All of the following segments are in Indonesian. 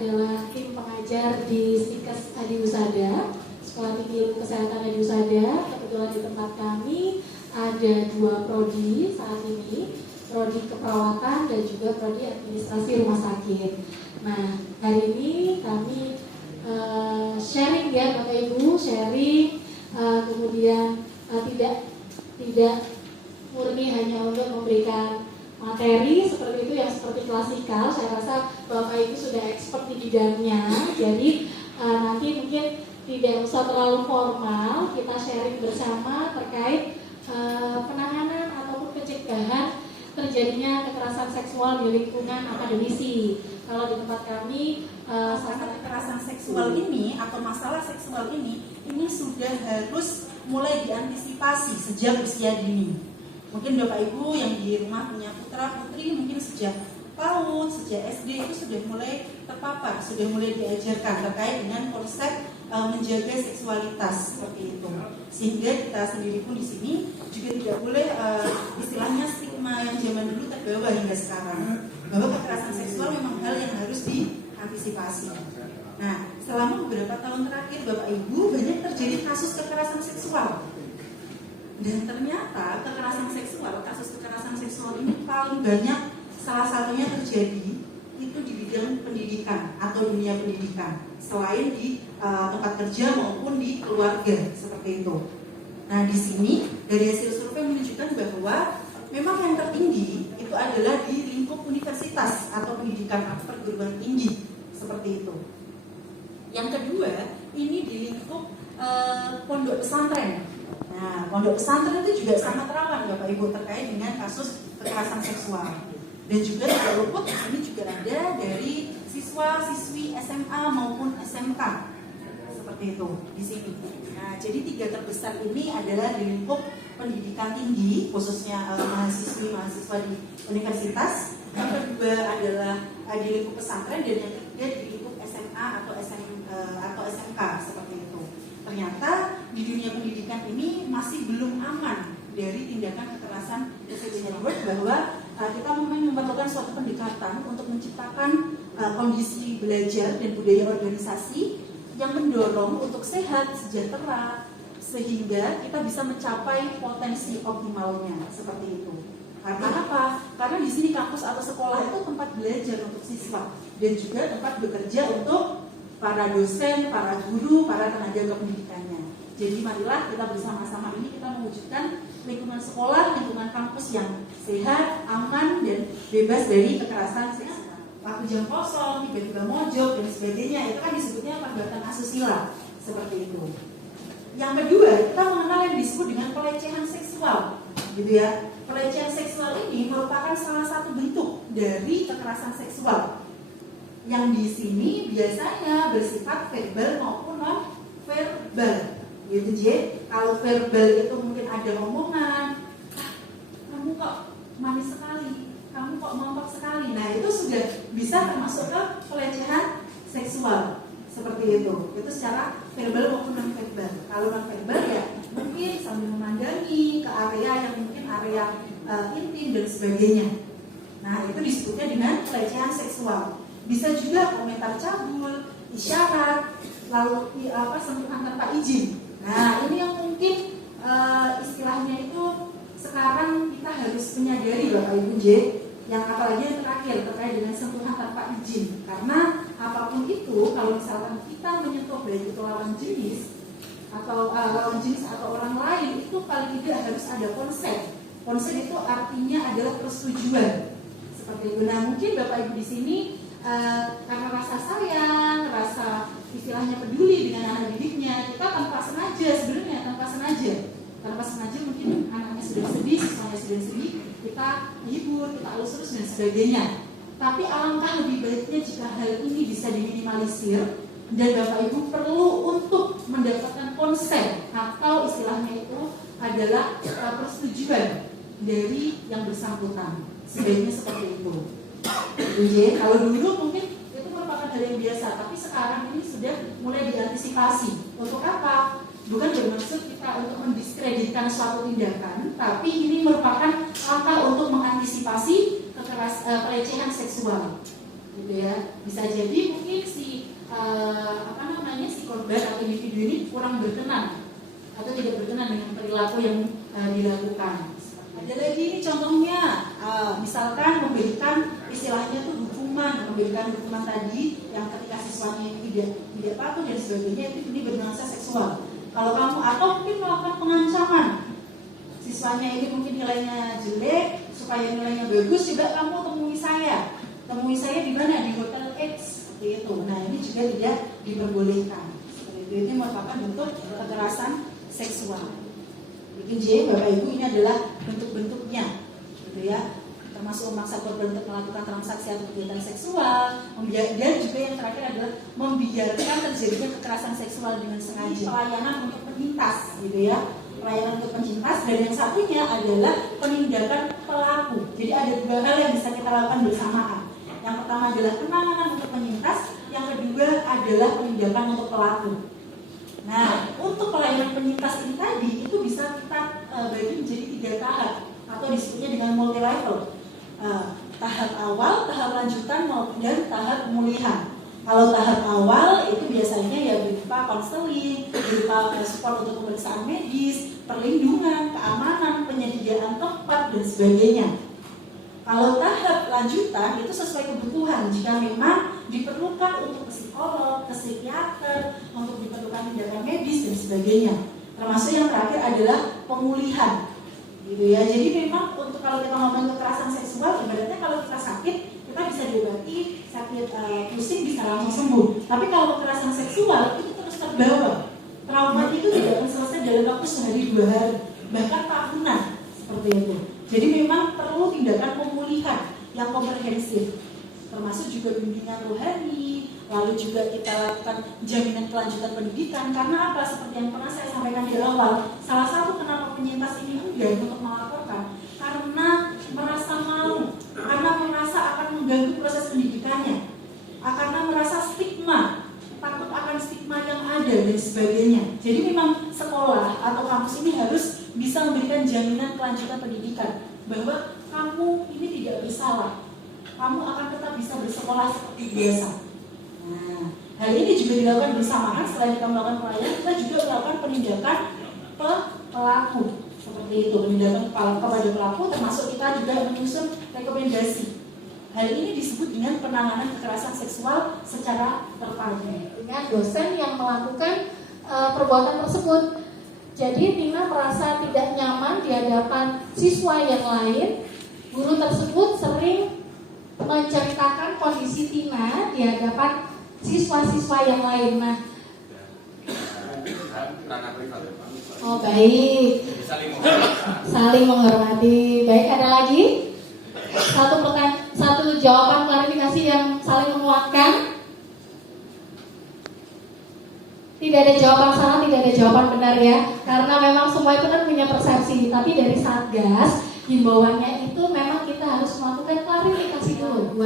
adalah tim pengajar di Stikes Adiusada, Sekolah Tinggi Ilmu Kesehatan Adiusada. Kebetulan di tempat kami ada 2 prodi saat ini, prodi keperawatan dan juga prodi administrasi rumah sakit. Nah, hari ini kami sharing ya Bapak Ibu, sharing kemudian tidak murni hanya untuk memberikan materi seperti itu yang seperti klasikal. Saya rasa Bapak Ibu sudah expert di bidangnya, jadi nanti mungkin tidak usah terlalu formal, kita sharing bersama terkait penanganan ataupun pencegahan terjadinya kekerasan seksual di lingkungan akademisi. Kalau di tempat kami kekerasan seksual ini atau masalah seksual ini sudah harus mulai diantisipasi sejak usia dini. Mungkin Bapak Ibu yang di rumah punya putra putri mungkin sejak PAUD, sejak SD itu sudah mulai terpapar, sudah mulai diajarkan terkait dengan konsep menjaga seksualitas seperti itu. Sehingga kita sendiri pun di sini juga tidak boleh istilahnya stigma yang zaman dulu terbawa hingga sekarang, bahwa kekerasan seksual memang hal yang harus diantisipasi. Nah, selama beberapa tahun terakhir Bapak Ibu banyak terjadi kasus kekerasan seksual. Dan ternyata kasus kekerasan seksual ini paling banyak salah satunya terjadi itu di bidang pendidikan atau dunia pendidikan, selain di tempat kerja maupun di keluarga seperti itu. Nah, di sini dari hasil survei menunjukkan bahwa memang yang tertinggi itu adalah di lingkup universitas atau pendidikan atau perguruan tinggi seperti itu. Yang kedua, ini di lingkup pondok pesantren. Nah, pondok pesantren itu juga sangat rawan Bapak Ibu terkait dengan kasus kekerasan seksual. Dan juga tidak luput di sini juga ada dari siswa-siswi SMA maupun SMK seperti itu di sini. Nah, jadi 3 terbesar ini adalah di lingkup pendidikan tinggi, khususnya mahasiswa di universitas. Yang kedua adalah di lingkup pesantren, dan yang ketiga di lingkup SMA atau SMK seperti itu. Ternyata di dunia pendidikan ini masih belum aman dari tindakan kekerasan seksual, bahwa kita memerlukan suatu pendekatan untuk menciptakan kondisi belajar dan budaya organisasi yang mendorong untuk sehat, sejahtera, sehingga kita bisa mencapai potensi optimalnya seperti itu. Karena apa? Karena di sini kampus atau sekolah itu tempat belajar untuk siswa dan juga tempat bekerja untuk para dosen, para guru, para tenaga kependidikannya. Jadi marilah kita bersama-sama ini kita mewujudkan lingkungan sekolah, lingkungan kampus yang sehat, aman, dan bebas dari kekerasan seksual. Waktu jam kosong, tiba-tiba mojok dan sebagainya, itu kan disebutnya perbuatan asusila seperti itu. Yang kedua, kita mengenal yang disebut dengan pelecehan seksual, gitu ya. Pelecehan seksual ini merupakan salah satu bentuk dari kekerasan seksual, yang di sini biasanya bersifat verbal maupun non verbal, gitu je. Kalau verbal itu mungkin ada omongan, kamu kok manis sekali, kamu kok montok sekali. Nah, itu sudah bisa termasuk ke pelecehan seksual seperti itu. Itu secara verbal maupun non verbal. Kalau non verbal ya mungkin sambil memandangi ke area yang mungkin area intim dan sebagainya. Nah, itu disebutnya dengan pelecehan seksual. Bisa juga komentar cabul, isyarat, lalu sentuhan tanpa izin. Nah, ini yang mungkin istilahnya itu sekarang kita harus menyadari Bapak Ibu J, yang apalagi yang terakhir terkait dengan sentuhan tanpa izin. Karena apapun itu, kalau misalkan kita menyentuh baik itu lawan jenis atau orang lain, itu paling tidak harus ada konsep. Konsep itu artinya adalah persetujuan seperti itu. Nah, mungkin Bapak Ibu di sini karena rasa sayang, rasa istilahnya peduli dengan anak didiknya, kita tanpa sengaja mungkin anaknya sedang sedih, siswanya sedang sedih, kita hibur, kita halus terus dan sebagainya. Tapi alangkah lebih baiknya jika hal ini bisa diminimalisir, dan Bapak Ibu perlu untuk mendapatkan konsep atau istilahnya itu adalah persetujuan dari yang bersangkutan. Sebaiknya seperti itu. Jadi, kalau dulu mungkin itu merupakan hal yang biasa, tapi sekarang ini sudah mulai diantisipasi. Untuk apa? Bukan bermaksud kita untuk mendiskreditkan suatu tindakan, tapi ini merupakan langkah untuk mengantisipasi pelecehan seksual. gitu ya. Bisa jadi mungkin si si korban atau individu ini kurang berkenan atau tidak berkenan dengan perilaku yang dilakukan. Ada lagi ini contohnya, misalkan memberikan istilahnya tuh memberikan hukuman tadi yang ketika siswanya ini tidak patuh dan sebagainya, itu ini bernuansa seksual. Kalau kamu atau mungkin melakukan pengancaman, siswanya ini mungkin nilainya jelek, supaya nilainya bagus juga kamu temui saya di mana, di hotel X seperti itu. Nah ini juga tidak diperbolehkan. Seperti itu, ini merupakan bentuk kekerasan seksual. Bikin J, Bapak Ibu, ini adalah bentuk-bentuknya, gitu ya. Termasuk memaksa korban untuk melakukan transaksi atau kegiatan seksual, dan juga yang terakhir adalah membiarkan terjadinya kekerasan seksual dengan sengaja. Pelayanan untuk penyintas, gitu ya. Pelayanan untuk penyintas, dan yang satunya adalah penindakan pelaku. Jadi ada dua hal yang bisa kita lakukan bersamaan. Yang pertama adalah penanganan untuk penyintas, yang kedua adalah penindakan untuk pelaku. Nah, untuk pelayanan penyintas ini tadi itu bisa kita bagi menjadi 3 tahap atau disebutnya dengan multi level. Tahap awal, tahap lanjutan, dan tahap pemulihan. Kalau tahap awal itu biasanya ya berupa konseling, berupa support untuk pemeriksaan medis, perlindungan, keamanan, penyediaan tempat dan sebagainya. Kalau tahap lanjutan itu sesuai kebutuhan, jika memang diperlukan untuk ke psikolog, ke psikiater, untuk diperlukan tindakan medis dan sebagainya. Termasuk yang terakhir adalah pemulihan, gitu ya. Jadi memang untuk kalau kita ngomong kekerasan seksual, ibaratnya kalau kita sakit, kita bisa diobati, sakit pusing bisa langsung sembuh. Tapi kalau kekerasan seksual itu terus terbawa. Trauma itu tidak akan selesai dalam waktu sehari 2 hari, bahkan tahunan seperti itu. Jadi memang perlu tindakan pemulihan yang komprehensif, termasuk juga bimbingan rohani, lalu juga kita lakukan jaminan kelanjutan pendidikan. Karena apa? Seperti yang pernah saya sampaikan di awal, salah satu kenapa penyintas ini enggan untuk melaporkan, karena merasa malu, karena merasa akan mengganggu proses pendidikannya, karena merasa stigma, takut akan stigma yang ada dan sebagainya. Jadi memang sekolah atau kampus ini harus bisa memberikan jaminan kelanjutan pendidikan bahwa kamu ini tidak bersalah, kamu akan tetap bisa bersekolah seperti biasa. Nah, hal ini juga dilakukan bersamaan. Selain kita melakukan pelayanan, kita juga melakukan penindakan pelaku seperti itu, penindakan kepada pelaku, termasuk kita juga menyusun rekomendasi. Hal ini disebut dengan penanganan kekerasan seksual secara terpadu dengan dosen yang melakukan perbuatan tersebut. Jadi Tina merasa tidak nyaman di hadapan siswa yang lain. Guru tersebut sering menceritakan kondisi Tina di hadapan siswa-siswa yang lain. Nah, oh baik, saling menghormati. Baik, ada lagi satu jawaban klarifikasi yang saling menguatkan. Tidak ada jawaban salah, tidak ada jawaban benar ya. Karena memang semua itu kan punya persepsi. Tapi dari Satgas, himbauannya itu memang kita harus melakukan klarifikasi dulu.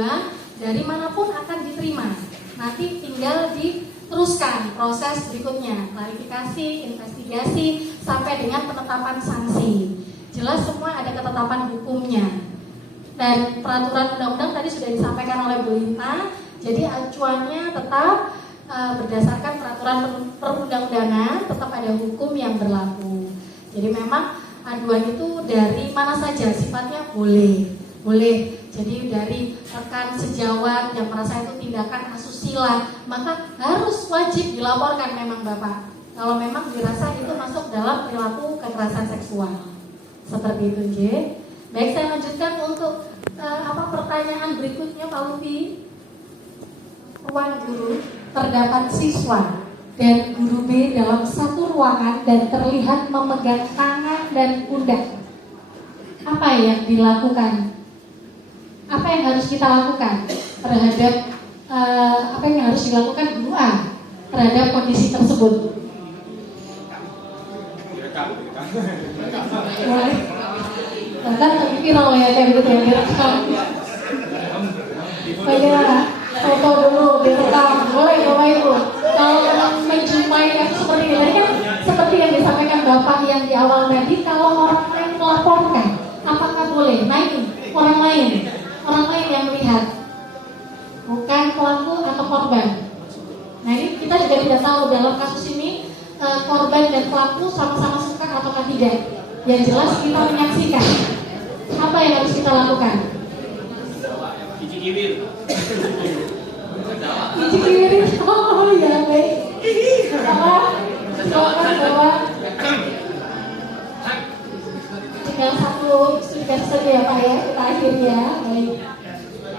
Dari manapun akan diterima. Nanti tinggal diteruskan proses berikutnya. Klarifikasi, investigasi, sampai dengan penetapan sanksi. Jelas semua ada ketetapan hukumnya. Dan peraturan undang-undang tadi sudah disampaikan oleh Bu Linta. Jadi acuannya tetap berdasarkan peraturan perundang-undangan, tetap ada hukum yang berlaku. Jadi memang aduan itu dari mana saja sifatnya boleh. Jadi dari rekan sejawat yang merasa itu tindakan asusila, maka harus wajib dilaporkan memang Bapak. Kalau memang dirasa itu masuk dalam perilaku kekerasan seksual. Seperti itu, J. Baik, saya lanjutkan untuk pertanyaan berikutnya, Pak Lupi. Ruang guru, terdapat siswa dan guru B dalam satu ruangan dan terlihat memegang tangan dan pundak. Apa yang dilakukan? Apa yang harus kita lakukan terhadap apa yang harus dilakukan guru A terhadap kondisi tersebut? Boleh. Bahkan tapi viral ya kayak gitu ya, direkam. Bagaimana? Foto dulu, direkam. Boleh Bapak Ibu. Kalau memang menjumpai kasus seperti ini, tadi kan seperti yang disampaikan Bapak yang di awal tadi, kalau orang lain melaporkan, apakah boleh? Nah itu orang lain yang melihat, bukan saja tidak tahu dalam kasus ini korban dan pelaku sama-sama suka ataukah tidak. Yang jelas kita menyaksikan. Apa yang harus kita lakukan? Cici kibir. Cici kibir. Oh ya baik. Apa? Silakan bawa. Tinggal satu studi saja ya Pak ya, kita akhiri ya. Baik.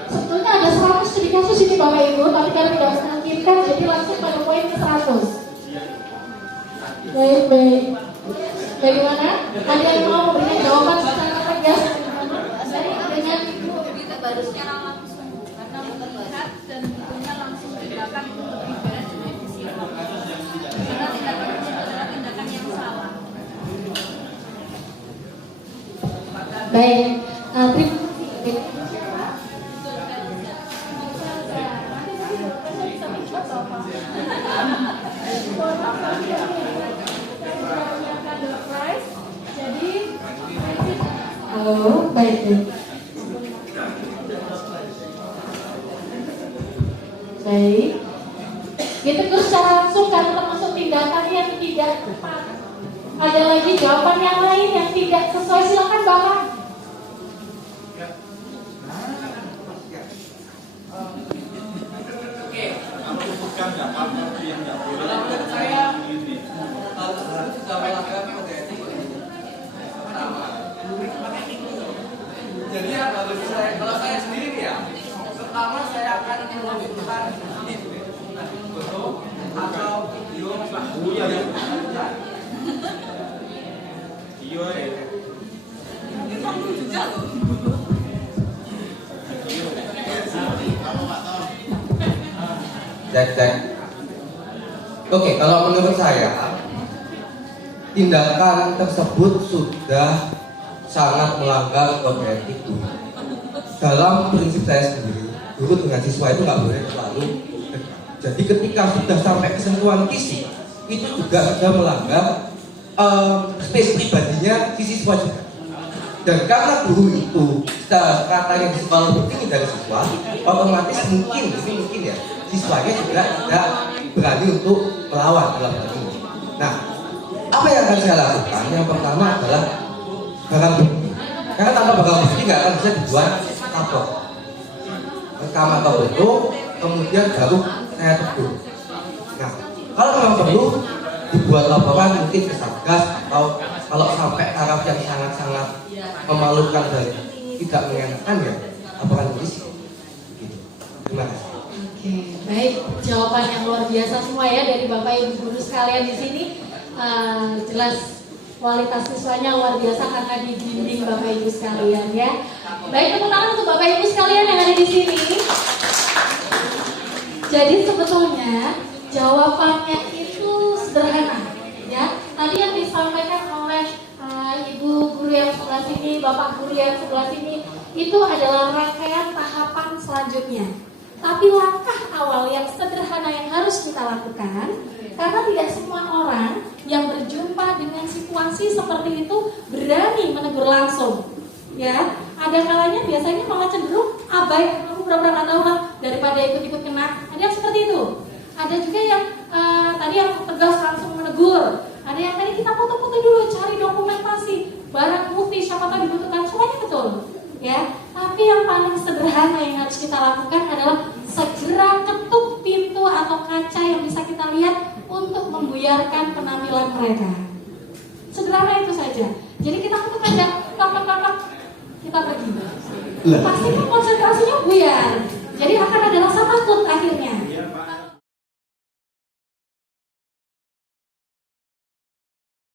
Sebetulnya ada 100 studi kasus ini Bapak Ibu, tapi karena tidak memungkinkan, jadi langsung pada poin ke 100. Baik. Bagaimana? Ada yang mau memberikan jawaban secara tegas? Dengan Ibu kita baru secara langsung, karena melihat dan tentunya langsung tindakan itu lebih berat dan efisien. Karena tindakan itu adalah tindakan yang salah. Baik, terima kasih. Halo, baik. Baik. Ditegur secara langsung karena termasuk tindakan yang tidak tepat. Ada lagi jawaban yang lain yang tidak sesuai, silakan Bapak. Bukan dapat yang nggak boleh. Menurut saya sudah melanggar kode etik. Jadi harus saya, kalau saya sendiri ya, pertama saya akan melakukan foto atau video yang Iya ya. Cek. Oke, kalau menurut saya tindakan tersebut sudah sangat melanggar kode etik. Dalam prinsip saya sendiri, guru dengan siswa itu nggak boleh terlalu dekat. Jadi ketika sudah sampai kesentuhan fisik, itu juga sudah melanggar space pribadinya si siswa juga. Dan karena guru itu katanya siswa lebih tinggi dari siswa, otomatis mungkin ya siswanya juga tidak berani untuk melawan dalam hal ini. Nah, apa yang akan saya lakukan? Yang pertama adalah barang bukti. Karena tanpa barang bukti nggak akan bisa dibuat lapor. Rekam atau foto, kemudian baru saya tegur. Nah, kalau memang perlu dibuat laporan mungkin ke Satgas, atau kalau sampai taraf yang sangat-sangat memalukan dan tidak mengenakan ya laporan polisi. Gitu. Terima kasih. Oke, baik, jawaban yang luar biasa semua ya dari Bapak Ibu guru sekalian di sini. Jelas kualitas siswanya luar biasa karena dibimbing Bapak Ibu sekalian ya. Baik, tepuk tangan untuk Bapak Ibu sekalian yang ada di sini. Jadi sebetulnya jawabannya itu sederhana ya. Tadi yang disampaikan oleh Ibu guru yang sebelah sini, Bapak guru yang sebelah sini, itu adalah rangkaian tahapan selanjutnya. Tapi langkah awal yang sederhana yang harus kita lakukan, karena tidak semua orang yang berjumpa dengan situasi seperti itu berani menegur langsung. Ya, ada kalanya biasanya malah cenderung abai, aku benar-benar nggak tahu lah daripada ikut-ikut kena. Ada yang seperti itu. Ada juga yang tadi yang tegas langsung menegur. Ada yang tadi kita foto-foto dulu, cari dokumentasi, barang bukti siapa tahu dibutuhkan, semuanya betul. Ya, tapi yang paling sederhana yang harus kita lakukan adalah segera ketuk pintu atau kaca yang bisa kita lihat untuk membuyarkan penampilan mereka. Sederhana itu saja. Jadi kita ketuk aja, tak, kita pergi. Pasti kan konsentrasinya buyar. Jadi akan ada rasa